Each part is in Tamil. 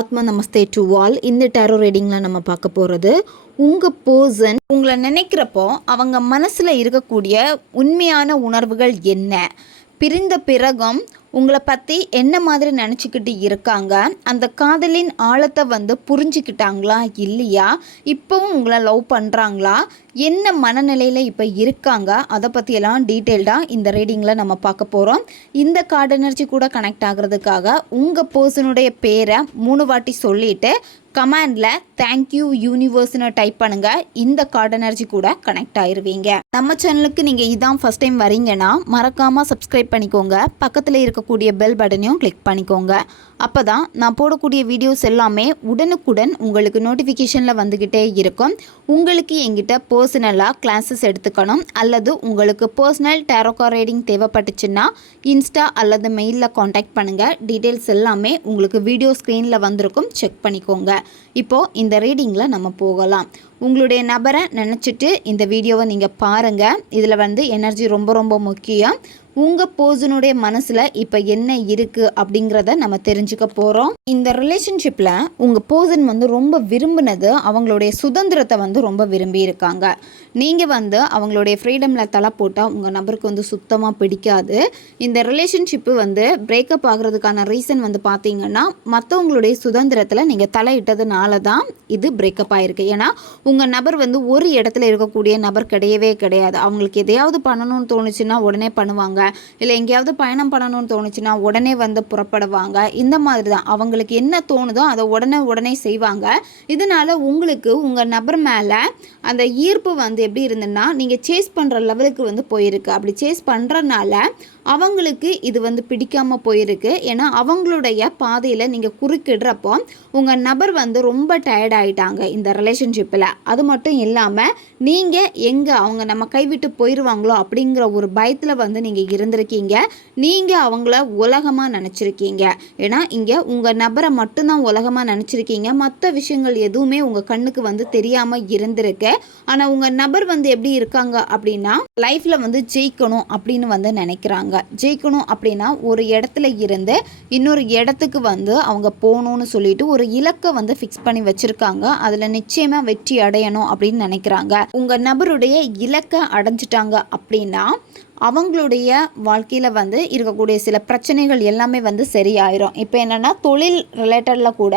ஆத்மா நமஸ்தே டு ஆல். இந்த டேரோ ரீடிங்கில் நம்ம பார்க்க போகிறது, உங்கள் பர்சன் உங்களை நினைக்கிறப்போ அவங்க மனசில் இருக்கக்கூடிய உண்மையான உணர்வுகள் என்ன, பிரிந்த பிறகும் உங்களை பற்றி என்ன மாதிரி நினச்சிக்கிட்டு இருக்காங்க, அந்த காதலின் ஆழத்தை புரிஞ்சுக்கிட்டாங்களா இல்லையா, இப்போவும் உங்களை லவ் பண்ணுறாங்களா, என்ன மனநிலையில் இப்போ இருக்காங்க, அதை பற்றியெல்லாம் டீட்டெயில்டாக இந்த ரீடிங்கில் நம்ம பார்க்க போகிறோம். இந்த கார்டு எனர்ஜி கூட கனெக்ட் ஆகிறதுக்காக உங்கள் பர்சனுடைய பேரை 3 வாட்டி சொல்லிவிட்டு கமெண்டில் தேங்க்யூ யூனிவர்ஸ்னு டைப் பண்ணுங்கள். இந்த கார்டு எனர்ஜி கூட கனெக்ட் ஆயிருவீங்க. நம்ம சேனலுக்கு நீங்கள் இதான் ஃபஸ்ட் டைம் வரீங்கன்னா மறக்காமல் சப்ஸ்கிரைப் பண்ணிக்கோங்க. பக்கத்தில் இருக்கக்கூடிய பெல் பட்டனையும் கிளிக் பண்ணிக்கோங்க. அப்போ தான் நான் போடக்கூடிய வீடியோஸ் எல்லாமே உடனுக்குடன் உங்களுக்கு நோட்டிஃபிகேஷனில் வந்துக்கிட்டே இருக்கும். உங்களுக்கு எங்கிட்ட பர்சனலாக கிளாஸஸ் எடுத்துக்கணும் அல்லது உங்களுக்கு பர்சனல் டேரோ கார்டு ரீடிங் தேவைப்பட்டுச்சுன்னா இன்ஸ்டா அல்லது மெயிலில் காண்டாக்ட் பண்ணுங்கள். டீட்டெயில்ஸ் எல்லாமே உங்களுக்கு வீடியோ ஸ்க்ரீனில் வந்திருக்கும், செக் பண்ணிக்கோங்க. இப்போது இந்த ரீடிங்கில் நம்ம போகலாம். உங்களுடைய நபரை நினச்சிட்டு இந்த வீடியோவை நீங்கள் பாருங்கள். இதில் எனர்ஜி ரொம்ப ரொம்ப முக்கியம். உங்கள் பர்சனுடைய மனசில் இப்போ என்ன இருக்குது அப்படிங்கிறத நம்ம தெரிஞ்சுக்க போகிறோம். இந்த ரிலேஷன்ஷிப்பில் உங்கள் பர்சன் ரொம்ப விரும்பினது அவங்களுடைய சுதந்திரத்தை ரொம்ப விரும்பி இருக்காங்க. நீங்கள் அவங்களுடைய ஃப்ரீடமில் தலை போட்டால் உங்கள் நபருக்கு சுத்தமாக பிடிக்காது. இந்த ரிலேஷன்ஷிப்பு பிரேக்கப் ஆகிறதுக்கான ரீசன் பார்த்தீங்கன்னா மற்றவங்களுடைய சுதந்திரத்தில் நீங்கள் தலையிட்டதுனால தான் இது பிரேக்கப் ஆகிருக்கு. ஏன்னா உங்கள் நபர் ஒரு இடத்துல இருக்கக்கூடிய நபர் கிடையவே கிடையாது. அவங்களுக்கு எதையாவது பண்ணணும்னு தோணுச்சுன்னா உடனே பண்ணுவாங்க, இல்லை எங்கேயாவது பயணம் பண்ணணும்னு தோணுச்சுன்னா உடனே புறப்படுவாங்க. இந்த மாதிரி தான் அவங்களுக்கு என்ன தோணுதோ அதை உடனே செய்வாங்க. இதனால் உங்களுக்கு உங்கள் நபர் மேலே அந்த ஈர்ப்பு எப்படி இருந்துன்னா நீங்கள் சேஸ் பண்ணுற லெவலுக்கு போயிருக்கு. அப்படி சேஸ் பண்ணுறனால அவங்களுக்கு இது பிடிக்காமல் போயிருக்கு. ஏன்னா அவங்களுடைய பாதையில் நீங்கள் குறுக்கிடுறப்போ உங்கள் நபர் ரொம்ப டயர்ட் ஆகிட்டாங்க இந்த ரிலேஷன்ஷிப்பில். அது மட்டும் இல்லாமல் நீங்கள் எங்கே அவங்க நம்ம கைவிட்டு போயிடுவாங்களோ அப்படிங்கிற ஒரு பயத்தில் நீங்கள் இருந்திருக்கீங்க. நீங்கள் அவங்கள உலகமாக நினச்சிருக்கீங்க. ஏன்னா இங்கே உங்கள் நபரை மட்டும்தான் உலகமாக நினச்சிருக்கீங்க. மற்ற விஷயங்கள் எதுவுமே உங்கள் கண்ணுக்கு தெரியாமல் இருந்திருக்கு. ஆனால் உங்கள் நபர் எப்படி இருக்காங்க அப்படின்னா லைஃப்பில் ஜெயிக்கணும் அப்படின்னு நினைக்கிறாங்க. ஜெயிக்கணும் அப்படின்னா ஒரு இடத்துல இருந்து இன்னொரு இடத்துக்கு அவங்க போகணும்னு சொல்லிட்டு ஒரு இலக்கை ஃபிக்ஸ் பண்ணி வச்சுருக்காங்க. அதில் நிச்சயமாக வெற்றி அடையணும் அப்படின்னு நினைக்கிறாங்க. உங்கள் நபருடைய இலக்கை அடைஞ்சிட்டாங்க அப்படின்னா அவங்களுடைய வாழ்க்கையில் இருக்கக்கூடிய சில பிரச்சனைகள் எல்லாமே சரியாயிரும். இப்போ என்னென்னா தொழில் ரிலேட்டடில் கூட,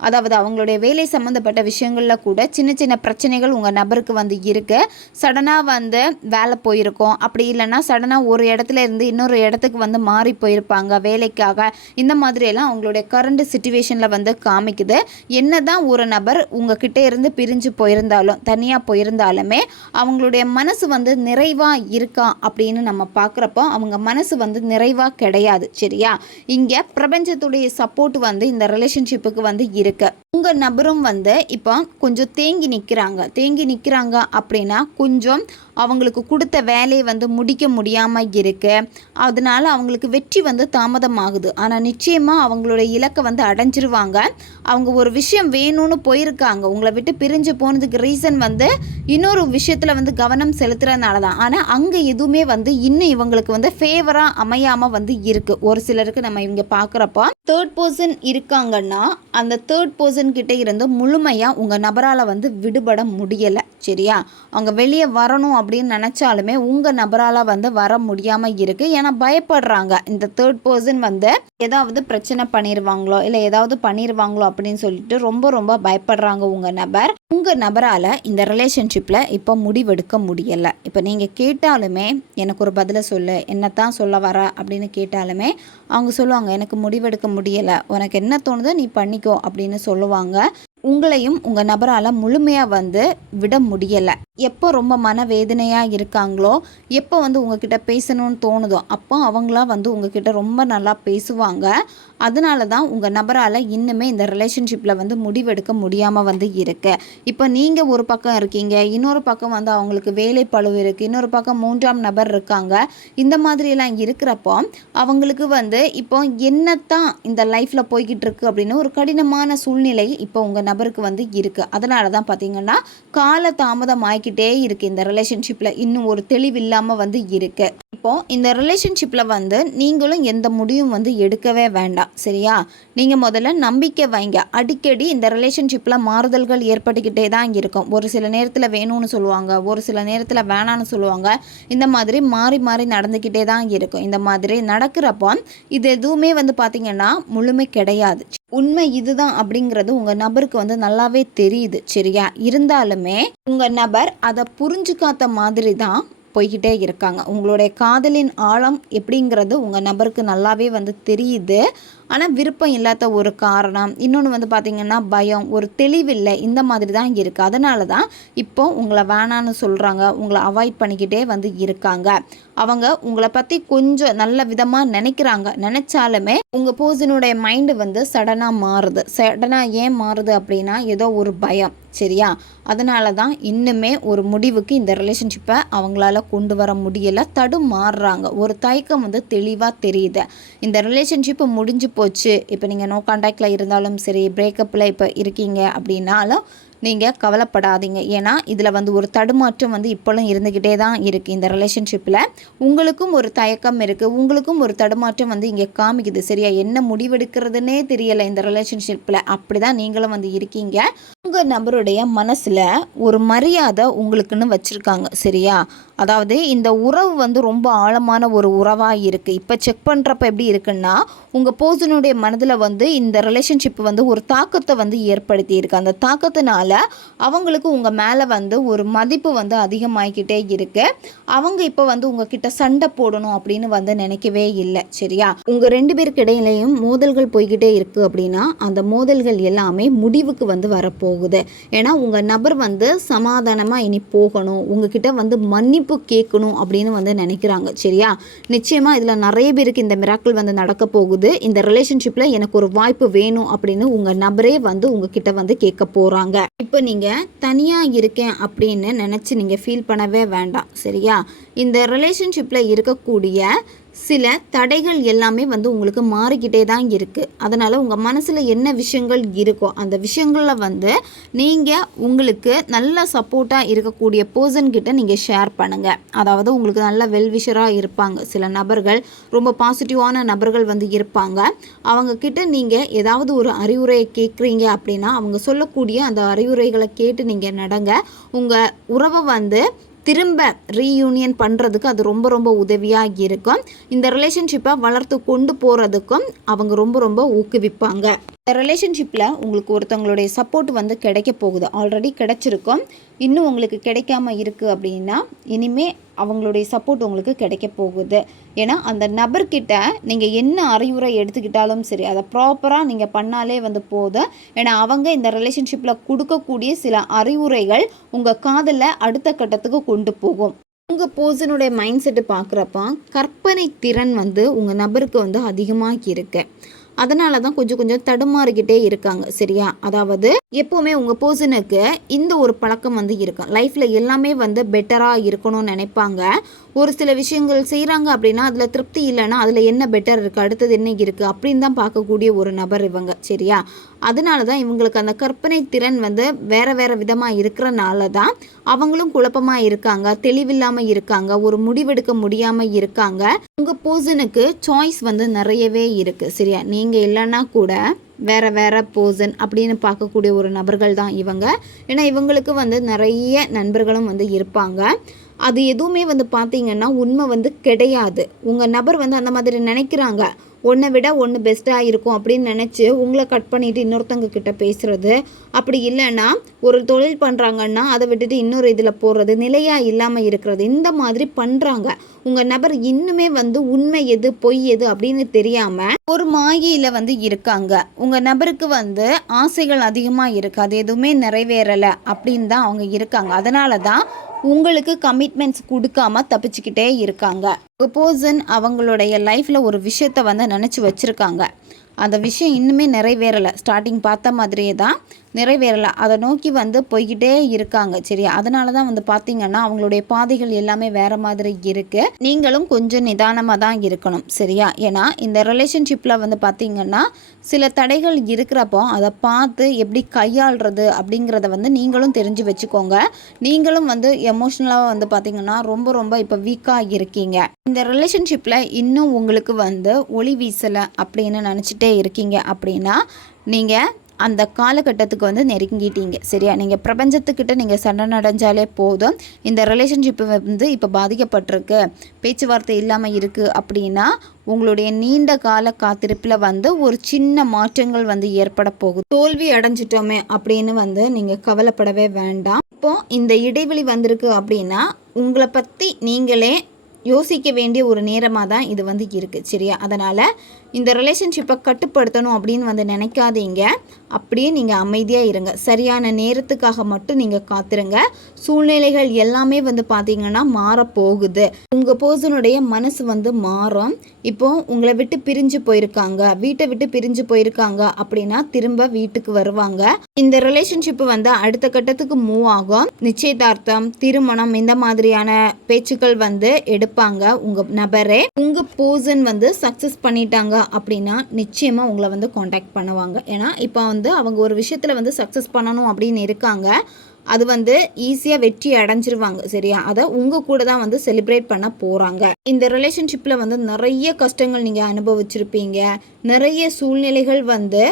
அதாவது அவங்களுடைய வேலை சம்மந்தப்பட்ட விஷயங்களில் கூட சின்ன சின்ன பிரச்சனைகள் உங்கள் நபருக்கு இருக்குது. சடனாக வேலை போயிருக்கோம், அப்படி இல்லைன்னா சடனாக ஒரு இடத்துல இருந்து இன்னொரு இடத்துக்கு மாறி போயிருப்பாங்க வேலைக்காக. இந்த மாதிரியெல்லாம் அவங்களுடைய கரண்ட் சிச்சுவேஷனில் காமிக்குது. என்ன தான் ஒரு நபர் உங்ககிட்ட இருந்து பிரிஞ்சு போயிருந்தாலும் தனியாக போயிருந்தாலுமே அவங்களுடைய மனசு நிறைவாக இருக்கா அப்படின்னு நம்ம பார்க்குறப்போ அவங்க மனசு நிறைவாக கிடையாது. சரியா? இங்கே பிரபஞ்சத்துடைய சப்போர்ட் இந்த ரிலேஷன்ஷிப்புக்கு இருக்கு. உங்கள் நபரும் இப்போ கொஞ்சம் தேங்கி நிற்கிறாங்க அப்படின்னா கொஞ்சம் அவங்களுக்கு கொடுத்த வேலையை முடிக்க முடியாமல் இருக்கு. அதனால அவங்களுக்கு வெற்றி தாமதமாகுது. ஆனால் நிச்சயமாக அவங்களுடைய இலக்கை அடைஞ்சிருவாங்க. அவங்க ஒரு விஷயம் வேணும்னு போயிருக்காங்க. உங்களை விட்டு பிரிஞ்சு போனதுக்கு ரீசன் இன்னொரு விஷயத்தில் கவனம் செலுத்துறதுனால தான். ஆனால் அங்கே எதுவுமே இன்னும் இவங்களுக்கு ஃபேவராக அமையாமல் இருக்குது. ஒரு சிலருக்கு நம்ம இங்கே பார்க்குறப்போ தேர்ட் பர்சன் இருக்காங்கன்னா அந்த தேர்ட் பர்சன் கிட்ட இருந்து முழுமையாக உங்கள் நபரால் விடுபட முடியலை. சரியா? அவங்க வெளியே வரணும் அப்படின்னு நினச்சாலுமே உங்கள் நபரால் வர முடியாமல் இருக்குது. ஏன்னா பயப்படுறாங்க. இந்த தேர்ட் பர்சன் ஏதாவது பிரச்சனை பண்ணிடுவாங்களோ இல்லை ஏதாவது பண்ணிடுவாங்களோ அப்படின்னு சொல்லிட்டு ரொம்ப பயப்படுறாங்க உங்கள் நபர். உங்கள் நபரால் இந்த ரிலேஷன்ஷிப்பில் இப்போ முடிவெடுக்க முடியலை. இப்போ நீங்கள் கேட்டாலுமே எனக்கு ஒரு பதிலை சொல்லு, என்னத்தான் சொல்ல வர அப்படின்னு கேட்டாலுமே அவங்க சொல்லுவாங்க, எனக்கு முடிவெடுக்க முடியலை, உனக்கு என்ன தோணுதோ நீ பண்ணிக்கோ அப்படின்னு சொல்லுவாங்க. உங்களையும் உங்கள் நபரால் முழுமையாக விட முடியலை. எப்போ ரொம்ப மனவேதனையாக இருக்காங்களோ, எப்போ உங்ககிட்ட பேசணும்னு தோணுதோ அப்போ அவங்களா உங்ககிட்ட ரொம்ப நல்லா பேசுவாங்க. அதனால தான் உங்கள் நபரால் இன்னுமே இந்த ரிலேஷன்ஷிப்பில் முடிவெடுக்க முடியாமல் இருக்கு. இப்போ நீங்கள் ஒரு பக்கம் இருக்கீங்க, இன்னொரு பக்கம் அவங்களுக்கு வேலை பளு இருக்குது, இன்னொரு பக்கம் 3ஆம் நபர் இருக்காங்க. இந்த மாதிரியெல்லாம் இருக்கிறப்போ அவங்களுக்கு இப்போ என்னத்தான் இந்த லைஃப்பில் போய்கிட்டு இருக்கு அப்படின்னு ஒரு கடினமான சூழ்நிலை இப்போ உங்கள் நபர் நபருக்கு வந்து இருக்குது. அதனால தான் பார்த்திங்கன்னா கால தாமதம் ஆகிக்கிட்டே இருக்குது. இந்த ரிலேஷன்ஷிப்பில் இன்னும் ஒரு தெளிவு இல்லாமல் வந்து இருக்குது. இப்போது இந்த ரிலேஷன்ஷிப்பில் வந்து நீங்களும் எந்த முடிவும் வந்து எடுக்கவே வேண்டாம். சரியா? நீங்கள் முதல்ல நம்பிக்கை வைங்க. அடிக்கடி இந்த ரிலேஷன்ஷிப்பில் மாறுதல்கள் ஏற்பட்டுக்கிட்டே தான் இருக்கும். ஒரு சில நேரத்தில் வேணும்னு சொல்லுவாங்க, ஒரு சில நேரத்தில் வேணான்னு சொல்லுவாங்க. இந்த மாதிரி மாறி மாறி நடந்துக்கிட்டே தான் இருக்கும். இந்த மாதிரி நடக்கிறப்போ இது எதுவுமே வந்து பார்த்திங்கன்னா முழுமை கிடையாது. உண்மை இதுதான் அப்படிங்கிறது உங்கள் நபருக்கு வந்து நல்லாவே தெரியுது. சரியா? இருந்தாலுமே உங்கள் நபர் அதை புரிஞ்சுக்காத மாதிரி தான் போய்கிட்டே இருக்காங்க. உங்களுடைய காதலின் ஆழம் எப்படிங்கிறது உங்கள் நபருக்கு நல்லாவே வந்து தெரியுது. ஆனால் விருப்பம் இல்லாத ஒரு காரணம், இன்னொன்று வந்து பார்த்திங்கன்னா பயம், ஒரு தெளிவில்லை, இந்த மாதிரி தான் இருக்குது. அதனால தான் இப்போ உங்களை வேணான்னு சொல்கிறாங்க, உங்களை அவாய்ட் பண்ணிக்கிட்டே வந்து இருக்காங்க. அவங்க உங்களை பற்றி கொஞ்சம் நல்ல விதமாக நினைக்கிறாங்க. நினச்சாலுமே உங்கள் பர்சனுடைய மைண்டு வந்து சடனாக மாறுது. சடனாக ஏன் மாறுது அப்படின்னா ஏதோ ஒரு பயம். சரியா? அதனால தான் இன்னுமே ஒரு முடிவுக்கு இந்த ரிலேஷன்ஷிப்பை அவங்களால கொண்டு வர முடியலை, தடுமாறுறாங்க. ஒரு தயக்கம் வந்து தெளிவாக தெரியுது. இந்த ரிலேஷன்ஷிப்பு முடிஞ்சு போச்சு, இப்போ நீங்கள் நோ கான்டாக்டில் இருந்தாலும் சரி, பிரேக்கப்பில் இப்போ இருக்கீங்க அப்படின்னாலும் நீங்கள் கவலைப்படாதீங்க. ஏன்னா இதில் வந்து ஒரு தடுமாற்றம் வந்து இப்போலாம் இருந்துக்கிட்டே தான் இருக்குது. இந்த ரிலேஷன்ஷிப்பில் உங்களுக்கும் ஒரு தயக்கம் இருக்குது, உங்களுக்கும் ஒரு தடுமாற்றம் வந்து இங்கே காமிக்குது. சரியா? என்ன முடிவெடுக்கிறதுனே தெரியலை இந்த ரிலேஷன்ஷிப்பில். அப்படி தான் நீங்களும் வந்து இருக்கீங்க. உங்கள் நபருடைய மனசில் ஒரு மரியாதை உங்களுக்குன்னு வச்சுருக்காங்க. சரியா? அதாவது இந்த உறவு வந்து ரொம்ப ஆழமான ஒரு உறவாக இருக்குது. இப்போ செக் பண்ணுறப்ப எப்படி இருக்குன்னா, உங்கள் பர்சனுடைய மனதில் வந்து இந்த ரிலேஷன்ஷிப் வந்து ஒரு தாக்கத்தை வந்து ஏற்படுத்தி இருக்கு. அந்த தாக்கத்தினால அவங்களுக்கு உங்கள் மேலே வந்து ஒரு மதிப்பு வந்து அதிகமாகிக்கிட்டே இருக்குது. அவங்க இப்போ வந்து உங்ககிட்ட சண்டை போடணும் அப்படின்னு வந்து நினைக்கவே இல்லை. சரியா? உங்கள் 2 பேருக்கு இடையிலையும் மோதல்கள் போய்கிட்டே இருக்குது அப்படின்னா அந்த மோதல்கள் எல்லாமே முடிவுக்கு வந்து வரப்போகுது. ஏன்னா உங்கள் நபர் வந்து சமாதானமாக இனி போகணும், உங்ககிட்ட வந்து மன்னிப்பு கேட்கணும் அப்படின்னு வந்து நினைக்கிறாங்க. சரியா? நிச்சயமாக இதில் நிறைய பேருக்கு இந்த மிராக்கிள் வந்து நடக்க போகுது. இந்த ரிலேஷன்ஷிப்பில் எனக்கு ஒரு வாய்ப்பு வேணும் அப்படின்னு உங்கள் நபரே வந்து உங்ககிட்ட வந்து கேட்க போகிறாங்க. இப்போ நீங்கள் தனியாக இருக்கேன் அப்படின்னு நினச்சி நீங்கள் ஃபீல் பண்ணவே வேண்டாம். சரியா? இந்த ரிலேஷன்ஷிப்பில் இருக்கக்கூடிய சில தடைகள் எல்லாமே வந்து உங்களுக்கு மாறிக்கிட்டே தான் இருக்குது. அதனால் உங்கள் மனசில் என்ன விஷயங்கள் இருக்கோ அந்த விஷயங்களில் வந்து நீங்கள் உங்களுக்கு நல்ல சப்போர்ட்டாக இருக்கக்கூடிய பர்சன்கிட்ட நீங்கள் ஷேர் பண்ணுங்கள். அதாவது உங்களுக்கு நல்ல வெல்விஷராக இருப்பாங்க சில நபர்கள், ரொம்ப பாசிட்டிவான நபர்கள் வந்து இருப்பாங்க. அவங்கக்கிட்ட நீங்கள் ஏதாவது ஒரு அறிவுரையை கேட்குறீங்க அப்படின்னா அவங்க சொல்லக்கூடிய அந்த அறிவுரைகளை கேட்டு நீங்கள் நடங்க. உங்கள் உறவை வந்து திரும்ப ரீயூனியன் பண்ணுறதுக்கு அது ரொம்ப ரொம்ப உதவியாக இருக்கும். இந்த ரிலேஷன்ஷிப்பை வளர்த்து கொண்டு போகிறதுக்கும் அவங்க ரொம்ப ரொம்ப ஊக்குவிப்பாங்க. இந்த ரிலேஷன்ஷிப்பில் உங்களுக்கு ஒருத்தவங்களுடைய சப்போர்ட் வந்து கிடைக்க போகுது. ஆல்ரெடி கிடைச்சிருக்கும், இன்னும் உங்களுக்கு கிடைக்காம இருக்குது அப்படின்னா இனிமே அவங்களுடைய சப்போர்ட் உங்களுக்கு கிடைக்க போகுது. ஏன்னா அந்த நபர்கிட்ட நீங்கள் என்ன அறிவுரை எடுத்துக்கிட்டாலும் சரி அதை ப்ராப்பராக நீங்கள் பண்ணாலே வந்து போதும். ஏன்னா அவங்க இந்த ரிலேஷன்ஷிப்பில் கொடுக்கக்கூடிய சில அறிவுரைகள் உங்கள் காதலை அடுத்த கட்டத்துக்கு கொண்டு போகும். உங்கள் பர்சனுடைய மைண்ட் செட்டு பார்க்குறப்ப கற்பனை திறன் வந்து உங்கள் நபருக்கு வந்து அதிகமாக இருக்கு. அதனால தான் கொஞ்சம் கொஞ்சம் தடுமாறிக்கிட்டே இருக்காங்க. சரியா? அதாவது எப்போவுமே உங்கள் பர்சனுக்கு இந்த ஒரு பழக்கம் வந்து இருக்கும். லைஃப்பில் எல்லாமே வந்து பெட்டராக இருக்கணும்னு நினைப்பாங்க. ஒரு சில விஷயங்கள் செய்கிறாங்க அப்படின்னா அதில் திருப்தி இல்லைன்னா அதில் என்ன பெட்டர் இருக்குது, அடுத்தது என்ன இருக்குது அப்படின்னு தான் பார்க்கக்கூடிய ஒரு நபர் இவங்க. சரியா? அதனால தான் இவங்களுக்கு அந்த கற்பனை திறன் வந்து வேறு வேறு விதமாக இருக்கிறனால தான் அவங்களும் குழப்பமாக இருக்காங்க, தெளிவில்லாமல் இருக்காங்க, ஒரு முடிவெடுக்க முடியாமல் இருக்காங்க. உங்கள் பர்சனுக்கு சாய்ஸ் வந்து நிறையவே இருக்குது. சரியா? நீங்கள் இல்லைன்னா கூட வேறு வேறு பர்சன் அப்படின்னு பார்க்கக்கூடிய ஒரு நபர்கள் தான் இவங்க. ஏன்னா இவங்களுக்கு வந்து நிறைய நண்பர்களும் வந்து இருப்பாங்க. அது எதுவுமே வந்து பார்த்திங்கன்னா உண்மை வந்து கிடையாது. உங்கள் நபர் வந்து அந்த மாதிரி நினைக்கிறாங்க. ஒன்றை விட ஒன்று பெஸ்ட்டாக இருக்கும் அப்படின்னு நினச்சி உங்களை கட் பண்ணிவிட்டு இன்னொருத்தவங்க கிட்ட பேசுகிறது. அப்படி இல்லைன்னா ஒரு தொழில் பண்ணுறாங்கன்னா அதை விட்டுட்டு இன்னொரு இதில் போடுறது, நிலையாக இல்லாமல் இருக்கிறது, இந்த மாதிரி பண்ணுறாங்க. உங்கள் நபர் இன்னுமே வந்து உண்மை எது பொய் எது அப்படின்னு தெரியாமல் ஒரு மாயையில் வந்து இருக்காங்க. உங்கள் நபருக்கு வந்து ஆசைகள் அதிகமாக இருக்குது, அது எதுவுமே நிறைவேறலை அப்படின்னு தான் அவங்க இருக்காங்க. அதனால தான் உங்களுக்கு கமிட்மெண்ட்ஸ் கொடுக்காம தப்பிச்சுக்கிட்டே இருக்காங்க. உங்கள் பர்சன் அவங்களுடைய லைஃப்பில் ஒரு விஷயத்தை வந்து நினச்சி வச்சுருக்காங்க. அந்த விஷயம் இன்னுமே நிறைவேறலை. ஸ்டார்டிங் பார்த்த மாதிரியே தான் நிறைவேறலை, அதை நோக்கி வந்து போய்கிட்டே இருக்காங்க. சரியா, அதனால தான் வந்து பார்த்திங்கன்னா அவங்களுடைய பாதைகள் எல்லாமே வேறு மாதிரி இருக்குது. நீங்களும் கொஞ்சம் நிதானமாக தான் இருக்கணும். சரியா, ஏன்னா இந்த ரிலேஷன்ஷிப்பில் வந்து பார்த்திங்கன்னா சில தடைகள் இருக்கிறப்போ அதை பார்த்து எப்படி கையாளுறது அப்படிங்கிறத வந்து நீங்களும் தெரிஞ்சு வச்சுக்கோங்க. நீங்களும் வந்து எமோஷ்னலாக வந்து பார்த்திங்கன்னா ரொம்ப இப்போ வீக்காக இருக்கீங்க. இந்த ரிலேஷன்ஷிப்பில் இன்னும் உங்களுக்கு வந்து ஒளி வீசலை அப்படின்னு நினச்சிட்டே இருக்கீங்க அப்படின்னா நீங்கள் அந்த காலகட்டத்துக்கு வந்து நெருங்கிட்டீங்க. சரியா, நீங்கள் பிரபஞ்சத்துக்கிட்ட நீங்கள் சரணடைஞ்சாலே போதும். இந்த ரிலேஷன்ஷிப்பு வந்து இப்போ பாதிக்கப்பட்டிருக்கு, பேச்சுவார்த்தை இல்லாமல் இருக்குது அப்படின்னா உங்களுடைய நீண்ட கால காத்திருப்பில் வந்து ஒரு சின்ன மாற்றங்கள் வந்து ஏற்பட போகுது. தோல்வி அடைஞ்சிட்டோமே அப்படின்னு வந்து நீங்கள் கவலைப்படவே வேண்டாம். இப்போது இந்த இடைவெளி வந்திருக்கு அப்படின்னா உங்களை பற்றி நீங்களே யோசிக்க வேண்டிய ஒரு நேரமாக தான் இது வந்து இருக்குது. சரியா, அதனால் இந்த ரிலேஷன்ஷிப்பை கட்டுப்படுத்தணும் அப்படின்னு வந்து நினைக்காதீங்க. அப்படியே நீங்கள் அமைதியாக இருங்க. சரியான நேரத்துக்காக மட்டும் நீங்கள் காத்துருங்க. சூழ்நிலைகள் எல்லாமே வந்து பார்த்திங்கன்னா மாறப்போகுது. உங்கள் பர்சனுடைய மனசு வந்து மாறும். இப்போது உங்களை விட்டு பிரிஞ்சு போயிருக்காங்க, வீட்டை விட்டு பிரிஞ்சு போயிருக்காங்க அப்படின்னா திரும்ப வீட்டுக்கு வருவாங்க. இந்த ரிலேஷன்ஷிப்பு வந்து அடுத்த கட்டத்துக்கு மூவ் ஆகும். நிச்சயதார்த்தம், திருமணம் இந்த மாதிரியான பேச்சுக்கள் வந்து எடுப்பாங்க. உங்கள் நபரே உங்கள் பர்சன் வந்து சக்ஸஸ் பண்ணிட்டாங்க அப்படின்னா நிச்சயமாக உங்களை வந்து காண்டாக்ட் பண்ணுவாங்க. ஏன்னா இப்போ வந்து அவங்க ஒரு விஷயத்தில் வந்து சக்ஸஸ் பண்ணணும் அப்படின்னு இருக்காங்க. அது வந்து ஈஸியாக வெற்றி அடைஞ்சிருவாங்க. சரியா, அதை உங்கள் கூட தான் வந்து செலிப்ரேட் பண்ண போகிறாங்க. இந்த ரிலேஷன்ஷிப்பில் வந்து நிறைய கஷ்டங்கள் நீங்கள் அனுபவிச்சிருப்பீங்க. நிறைய சூழ்நிலைகள் வந்து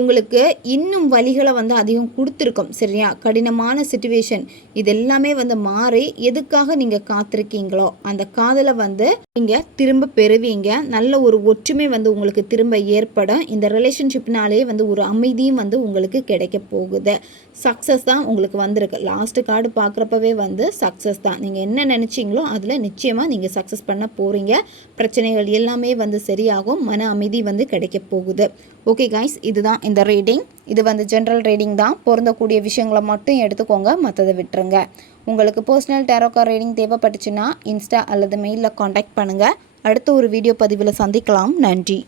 உங்களுக்கு இன்னும் வலிகளை வந்து அதிகம் கொடுத்துருக்கோம். சரியா, கடினமான சிச்சுவேஷன் இது எல்லாமே வந்து மாறி எதுக்காக நீங்கள் காத்திருக்கீங்களோ அந்த காதலை வந்து நீங்கள் திரும்ப பெறுவீங்க. நல்ல ஒரு ஒற்றுமை வந்து உங்களுக்கு திரும்ப ஏற்படும். இந்த ரிலேஷன்ஷிப்னாலே வந்து ஒரு அமைதியும் வந்து உங்களுக்கு கிடைக்க போகுது. சக்ஸஸ் தான் உங்களுக்கு வந்திருக்கு. லாஸ்ட்டு கார்டு பார்க்குறப்பவே வந்து சக்ஸஸ் தான். நீங்கள் என்ன நினச்சிங்களோ அதில் நிச்சயமாக நீங்கள் சக்ஸஸ் பண்ண போகிறீங்க. பிரச்சனைகள் எல்லாமே வந்து சரியாகும். மன அமைதி வந்து கிடைக்க போகுது. ஓகே கைஸ், இதுதான் இந்த ரீடிங். இது வந்து ஜென்ரல் ரீடிங் தான். பொருந்தக்கூடிய விஷயங்களை மட்டும் எடுத்துக்கோங்க, மற்றதை விட்டுருங்க. உங்களுக்கு பர்சனல் டேரோ கார்டு ரீடிங் தேவைப்பட்டுச்சுன்னா இன்ஸ்டா அல்லது மெயிலில் காண்டாக்ட் பண்ணுங்கள். அடுத்த ஒரு வீடியோ பதிவில் சந்திக்கலாம். நன்றி.